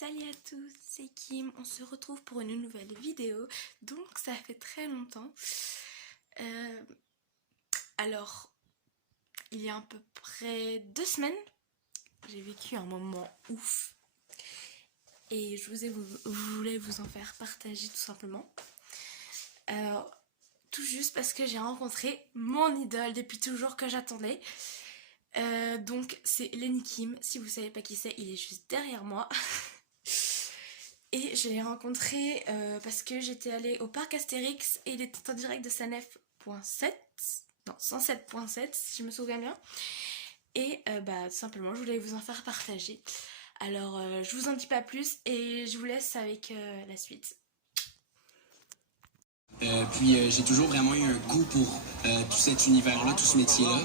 Salut à tous, c'est Kim, on se retrouve pour une nouvelle vidéo, donc ça fait très longtemps. Alors, il y a à peu près 2 semaines, j'ai vécu un moment ouf et je voulais vous en faire partager tout simplement. Alors, tout juste parce que j'ai rencontré mon idole depuis toujours que j'attendais. Donc c'est Lenny Kim, si vous savez pas qui c'est, il est juste derrière moi. Et je l'ai rencontré parce que j'étais allée au parc Astérix et il était en direct de sa 9.7, non 107.7 si je me souviens bien. Et tout simplement je voulais vous en faire partager. Alors je vous en dis pas plus et je vous laisse avec la suite. Puis j'ai toujours vraiment eu un goût pour tout cet univers-là, tout ce métier-là.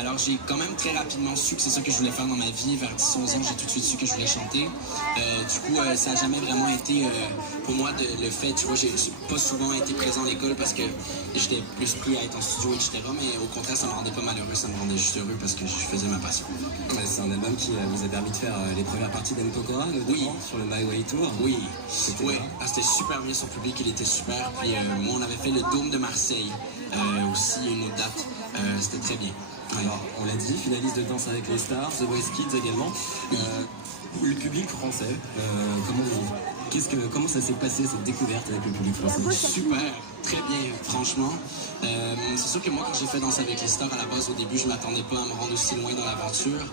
Alors j'ai quand même très rapidement su que c'est ça que je voulais faire dans ma vie. Vers 10-11 ans, j'ai tout de suite su que je voulais chanter. Du coup, ça n'a jamais vraiment été pour moi le fait, tu vois, j'ai pas souvent été présent à l'école parce que j'étais plus pris à être en studio, etc. Mais au contraire, ça me rendait pas malheureux, ça me rendait juste heureux parce que je faisais ma passion. C'est un album qui vous a permis de faire les premières parties d'Empokora, notamment sur le My Way Tour. Oui, c'était super bien, son public, il était super. Puis moi, on avait fait le Dôme de Marseille, aussi une autre date, c'était très bien. Alors, on l'a dit, finaliste de Danse avec les stars, The Voice Kids également. Le public français, comment ça s'est passé cette découverte avec le public français? Super, très bien, franchement. C'est sûr que moi, quand j'ai fait Danse avec les stars, à la base, au début, je m'attendais pas à me rendre aussi loin dans l'aventure.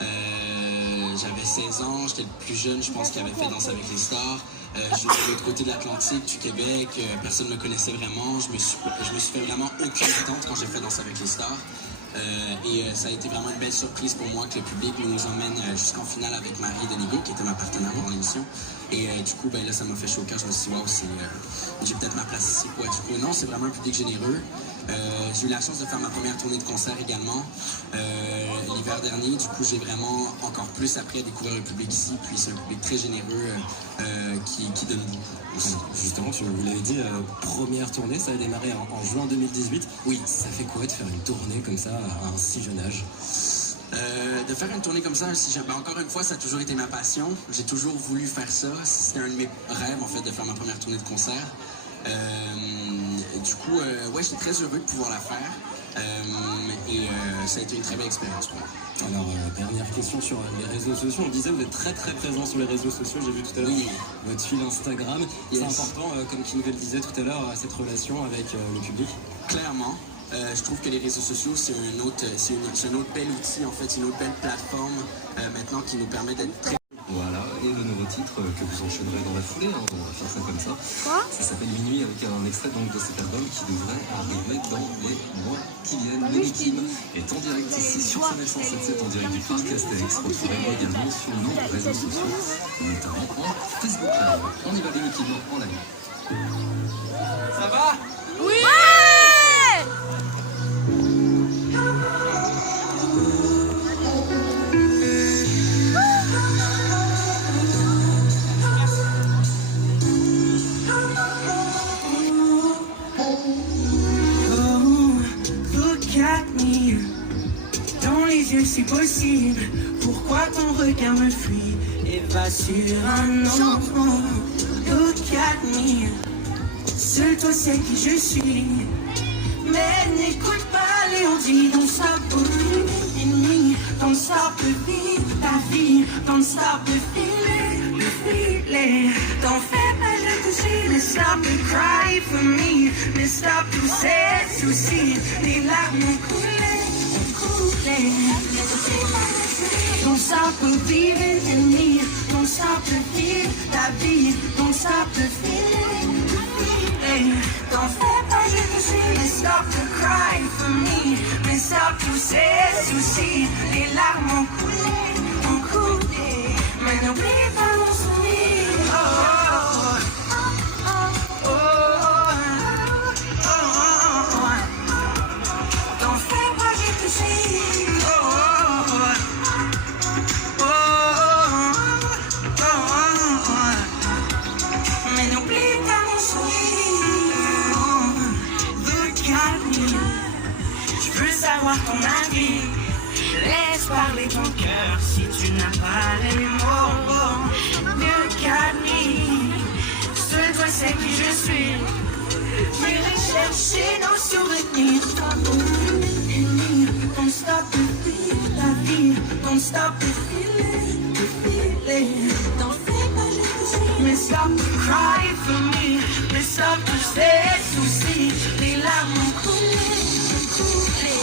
J'avais 16 ans, j'étais le plus jeune, je pense, qui avait fait Danse avec les stars. Je suis de l'autre côté de l'Atlantique, du Québec, personne ne me connaissait vraiment. Je me suis fait vraiment aucune attente quand j'ai fait Danse avec les stars. Ça a été vraiment une belle surprise pour moi que le public nous emmène jusqu'en finale avec Marie Denigo, qui était ma partenaire dans l'émission. Et du coup, là, ça m'a fait chaud au cœur. Je me suis dit, waouh, j'ai peut-être ma place ici, quoi. Du coup, non, c'est vraiment un public généreux. J'ai eu la chance de faire ma première tournée de concert également l'hiver dernier. Du coup, j'ai vraiment encore plus appris à découvrir le public ici. Puis c'est un public très généreux qui donne beaucoup. Justement, vous l'avez dit, première tournée, ça a démarré en juin 2018. Oui, ça fait quoi de faire une tournée comme ça à un si jeune âge? De faire une tournée comme ça, encore une fois, ça a toujours été ma passion. J'ai toujours voulu faire ça. C'était un de mes rêves, en fait, de faire ma première tournée de concert. Du coup, j'étais très heureux de pouvoir la faire. Ça a été une très belle expérience pour moi. Alors, dernière question sur les réseaux sociaux. On disait, vous êtes très très présent sur les réseaux sociaux. J'ai vu tout à l'heure votre fil Instagram. Yes. C'est important, comme Kim le disait tout à l'heure, cette relation avec le public. Clairement. Je trouve que les réseaux sociaux, c'est un autre bel outil, en fait, une autre belle plateforme maintenant qui nous permet d'être très... Voilà, et le nouveau titre que vous enchaînerez dans la foulée, on va faire ça comme ça. Quoi? Ça s'appelle Minuit, avec un extrait donc de cet album qui devrait arriver dans les mois qui viennent. Lenny Kim est en direct ici sur sa 107.7 en direct du parc Astérix. Retrouvez-moi également sur nos réseaux sociaux, notamment en Facebook Live. On y va, Lenny Kim en live. Ça va? Oui! C'est possible, pourquoi ton regard me fuit et va sur un autre? Look at me, seul toi sais qui je suis. Mais n'écoute pas les on dit don't stop believing in me, don't stop the beat, ta vie, don't stop the feeling, don't fais pas le toucher, mais stop to cry for me, mais stop tous ces soucis, les larmes ont coulé. Don't stop believing in me. Don't stop the feel, la vie. Don't stop the feeling. Don't fais pas je te suis. Mais stop to cry for me. Mais stop tous ces soucis. Les larmes ont coulé. Mais n'oublie pas mon sourire. Don't fais pas je te suis. Ton avis, laisse parler ton cœur si tu n'as pas les mots. chercher nos souvenirs. Don't stop the feeling, la vie. Don't stop the feeling, the feeling. Don't fais pas jalousie. Mais stop to cry for me. Mais stop tous ces soucis. Les larmes ont coulé, coulé.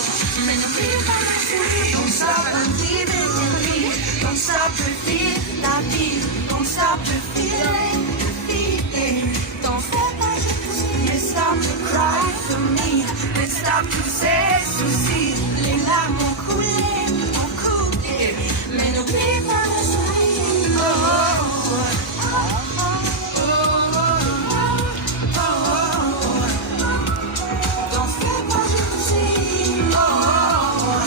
Mais n'oublie pas la vie. Don't stop believing in me. Don't stop the feeling, la vie. Don't stop the feeling, the feeling. Don't fais pas jalousie. Mais stop to cry for me. Mais stop tous ces soucis. Les larmes ont coulé, mais n'oublie pas la sourire. Oh, oh, oh, oh, oh, oh. T'en fais pas jalousie. Oh, oh,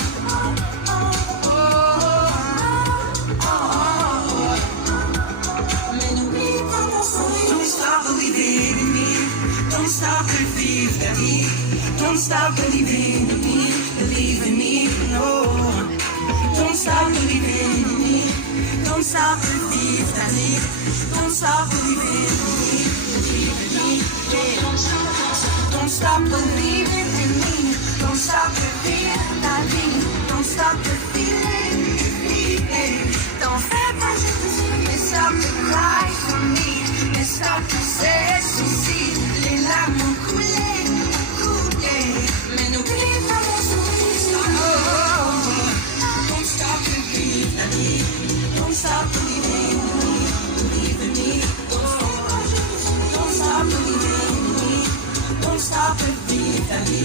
oh, oh, oh. Mais n'oublie pas la sourire. Don't stop believing in me. Don't stop believing in me. Don't stop believing in me. Believe in me, no. Don't stop believing in me. Don't stop believing in me. Don't stop believing in me. Believe in me, yeah. Don't stop believing in me. Don't stop believing in me. Don't stop believing in me. Don't fais pas jalousie. Mais stop to cry for me. Mais stop tous ces soucis. Les larmes ont coulé, coulé. Mais n'oublie pas la sourire. Don't stop believing in me. Don't stop believing in me. Believe in me. Don't stop believing in me. Don't stop believing in me.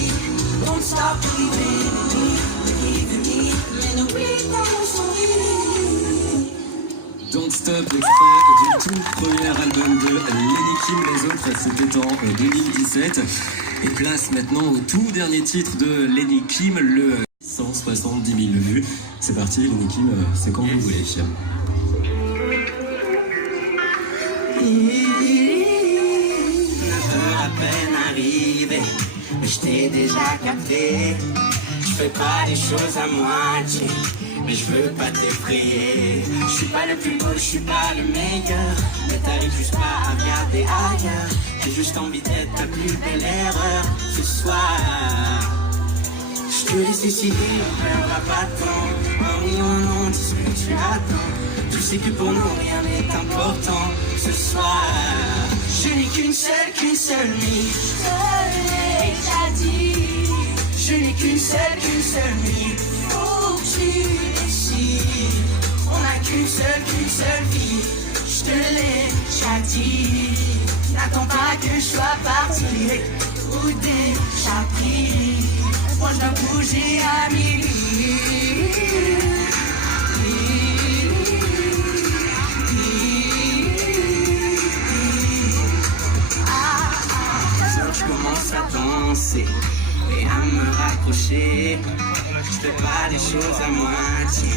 Don't stop believing in me. Believe in me. Mais n'oublie pas la sourire. Don't Stop, extrait du tout premier album de Lenny Kim. Les autres, c'était en 2017. Et place maintenant au tout dernier titre de Lenny Kim, le 170 000 vues. C'est parti, Lenny Kim, c'est quand vous voulez. À peine arrivé, mais je t'ai déjà capté. Je fais pas les choses à moitié, mais je veux pas t'effrayer. Je suis pas le plus beau, je suis pas le meilleur, mais t'arrives juste pas à regarder ailleurs. J'ai juste envie d'être ta plus belle erreur ce soir. Je te laisse décider, on perdra pas de temps. En oui ou en non, dis ce que tu attends. Tu sais que pour nous rien n'est important ce soir. Je n'ai qu'une seule nuit. Je l'ai déjà dit. Je n'ai qu'une seule nuit. Faut que tu décides. On n'a qu'une seule vie. Je te l'ai déjà dit. N'attends pas que je sois parti ou déjà pris. Moi je dois bouger à minuit. Je commence à danser et à me rapprocher. Je fais pas des choses à moitié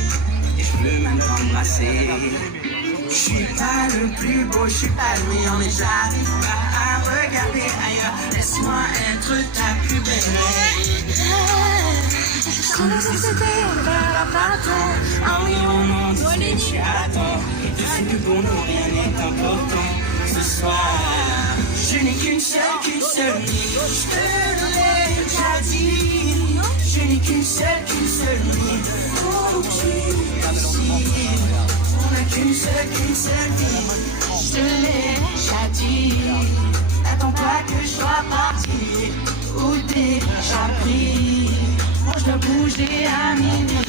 et je veux même t'embrasser. Je suis pas le plus beau, je suis pas le meilleur, mais j'arrive pas à regarder ailleurs. Laisse-moi être ta plus belle. Sans nécessité, on ne verra pas tant. Ah oui, on en dit ce que tu attends. Et tu sais que pour nous rien n'est important ce soir. Je n'ai qu'une seule nuit. Je te l'ai déjà dit. Je n'ai qu'une seule nuit. Faut que tu décides. On n'a qu'une seule vie. Je te l'ai déjà dit. N'attends pas que je sois parti ou déjà pris. Moi je dois bouger à minuit.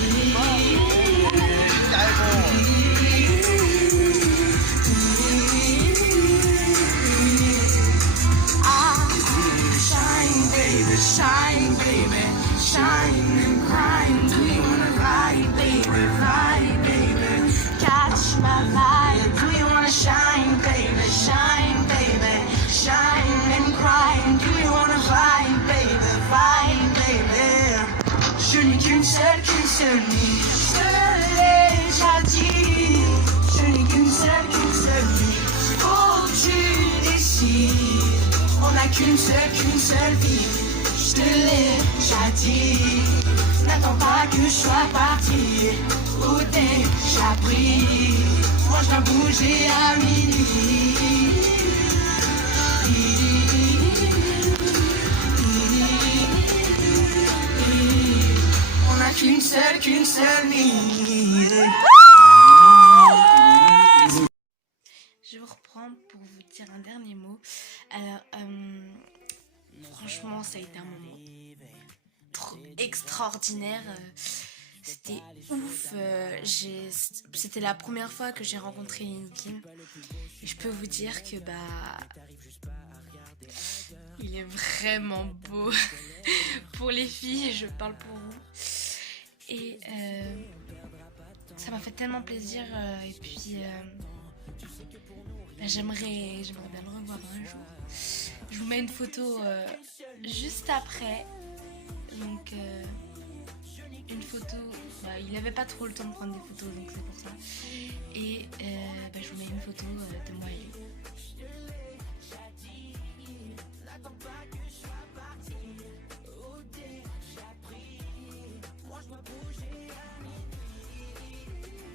Shine baby, shine baby, shine and grind. Do you wanna ride baby, ride baby, catch my vibe. Do you wanna shine baby, shine baby, shine and grind. Do you wanna ride baby, ride baby. Je n'ai qu'une seule nuit. Je l'ai déjà dit. Je n'ai qu'une seule nuit. Faut que tu décides. On n'a qu'une seule vie. Je te l'ai déjà dit. N'attends pas que je sois parti ou déjà pris. Moi je dois bouger à minuit. qu'une seule nuit. Je vous reprends pour vous dire un dernier mot. Alors, franchement, ça a été un moment trop extraordinaire. C'était ouf. C'était la première fois que j'ai rencontré Lil Kim. Et je peux vous dire que il est vraiment beau. Pour les filles, je parle pour vous. Et ça m'a fait tellement plaisir. Et puis j'aimerais bien le revoir un jour. Je vous mets une photo juste après. Donc une photo, il n'avait pas trop le temps de prendre des photos, donc c'est pour ça. Et je vous mets une photo de moi et lui.